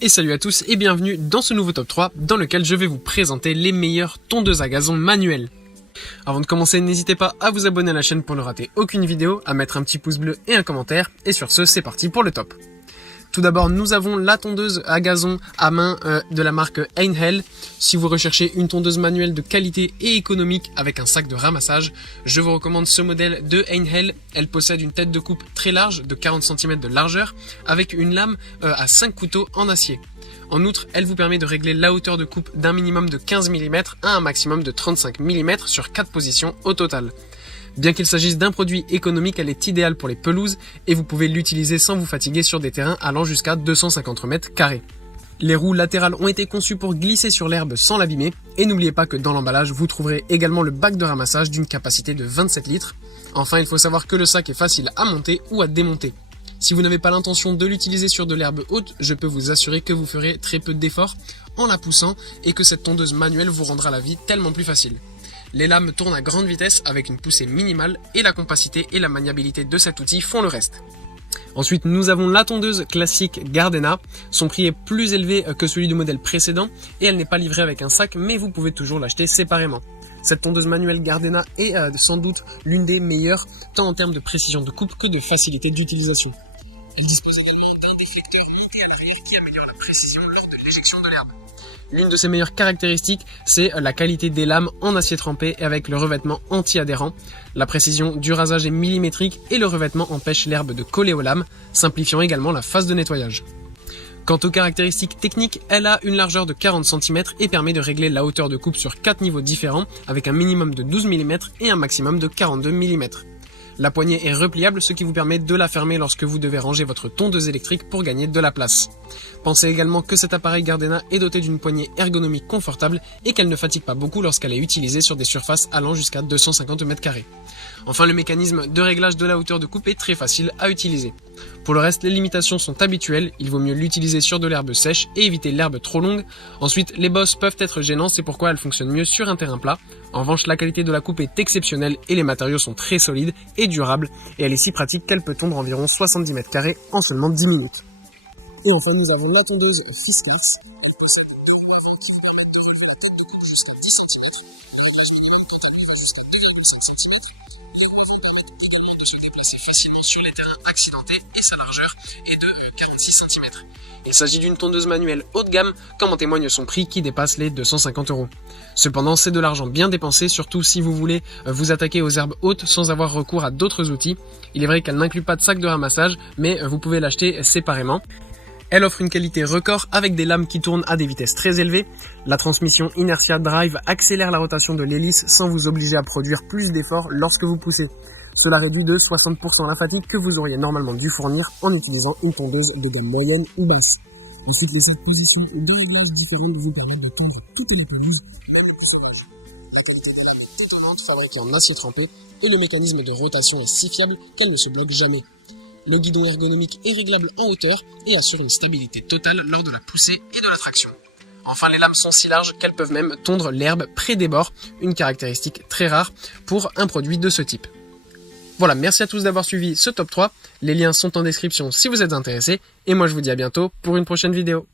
Et salut à tous et bienvenue dans ce nouveau top 3 dans lequel je vais vous présenter les meilleures tondeuses à gazon manuelles. Avant de commencer, n'hésitez pas à vous abonner à la chaîne pour ne rater aucune vidéo, à mettre un petit pouce bleu et un commentaire, et sur ce, c'est parti pour le top. Tout d'abord, nous avons la tondeuse à gazon à main de la marque Einhell. Si vous recherchez une tondeuse manuelle de qualité et économique avec un sac de ramassage, je vous recommande ce modèle de Einhell. Elle possède une tête de coupe très large de 40 cm de largeur avec une lame à 5 couteaux en acier. En outre, elle vous permet de régler la hauteur de coupe d'un minimum de 15 mm à un maximum de 35 mm sur 4 positions au total. Bien qu'il s'agisse d'un produit économique, elle est idéale pour les pelouses et vous pouvez l'utiliser sans vous fatiguer sur des terrains allant jusqu'à 250 m². Les roues latérales ont été conçues pour glisser sur l'herbe sans l'abîmer et n'oubliez pas que dans l'emballage, vous trouverez également le bac de ramassage d'une capacité de 27 litres. Enfin, il faut savoir que le sac est facile à monter ou à démonter. Si vous n'avez pas l'intention de l'utiliser sur de l'herbe haute, je peux vous assurer que vous ferez très peu d'efforts en la poussant et que cette tondeuse manuelle vous rendra la vie tellement plus facile. Les lames tournent à grande vitesse avec une poussée minimale et la compacité et la maniabilité de cet outil font le reste. Ensuite, nous avons la tondeuse classique Gardena. Son prix est plus élevé que celui du modèle précédent et elle n'est pas livrée avec un sac, mais vous pouvez toujours l'acheter séparément. Cette tondeuse manuelle Gardena est sans doute l'une des meilleures, tant en termes de précision de coupe que de facilité d'utilisation. Elle dispose également d'un déflecteur monté à l'arrière qui améliore la précision lors de l'éjection de l'herbe. L'une de ses meilleures caractéristiques, c'est la qualité des lames en acier trempé avec le revêtement anti-adhérent. La précision du rasage est millimétrique et le revêtement empêche l'herbe de coller aux lames, simplifiant également la phase de nettoyage. Quant aux caractéristiques techniques, elle a une largeur de 40 cm et permet de régler la hauteur de coupe sur 4 niveaux différents avec un minimum de 12 mm et un maximum de 42 mm. La poignée est repliable, ce qui vous permet de la fermer lorsque vous devez ranger votre tondeuse électrique pour gagner de la place. Pensez également que cet appareil Gardena est doté d'une poignée ergonomique confortable et qu'elle ne fatigue pas beaucoup lorsqu'elle est utilisée sur des surfaces allant jusqu'à 250 m². Enfin, le mécanisme de réglage de la hauteur de coupe est très facile à utiliser. Pour le reste, les limitations sont habituelles, il vaut mieux l'utiliser sur de l'herbe sèche et éviter l'herbe trop longue. Ensuite, les bosses peuvent être gênants, c'est pourquoi elle fonctionne mieux sur un terrain plat. En revanche, la qualité de la coupe est exceptionnelle et les matériaux sont très solides et durables, et elle est si pratique qu'elle peut tondre environ 70 m² en seulement 10 minutes. Et enfin, nous avons la tondeuse Fiskars. Sur les terrains accidentés et sa largeur est de 46 cm. Il s'agit d'une tondeuse manuelle haut de gamme, comme en témoigne son prix qui dépasse les 250 €. Cependant, c'est de l'argent bien dépensé, surtout si vous voulez vous attaquer aux herbes hautes sans avoir recours à d'autres outils. Il est vrai qu'elle n'inclut pas de sac de ramassage, mais vous pouvez l'acheter séparément. Elle offre une qualité record avec des lames qui tournent à des vitesses très élevées. La transmission Inertia Drive accélère la rotation de l'hélice sans vous obliger à produire plus d'efforts lorsque vous poussez. Cela réduit de 60% la fatigue que vous auriez normalement dû fournir en utilisant une tondeuse de gamme moyenne ou basse. Ensuite, les 7 positions de réglage différentes vous permettent de tondre toutes les pelouses, même les plus sauvages. La qualité de lame est totalement fabriquée en acier trempé et le mécanisme de rotation est si fiable qu'elle ne se bloque jamais. Le guidon ergonomique est réglable en hauteur et assure une stabilité totale lors de la poussée et de la traction. Enfin, les lames sont si larges qu'elles peuvent même tondre l'herbe près des bords, une caractéristique très rare pour un produit de ce type. Voilà, merci à tous d'avoir suivi ce top 3. Les liens sont en description si vous êtes intéressés. Et moi, je vous dis à bientôt pour une prochaine vidéo.